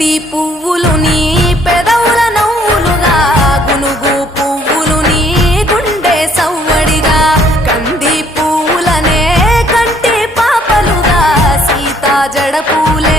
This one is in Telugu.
పువ్వులు నీ పెదవుల నవ్వులుగా గునుగు పువ్వులు నీ గుండె సవ్వడిగా కంది పువ్వులనే కంటి పాపలుగా సీతా జడ పూలే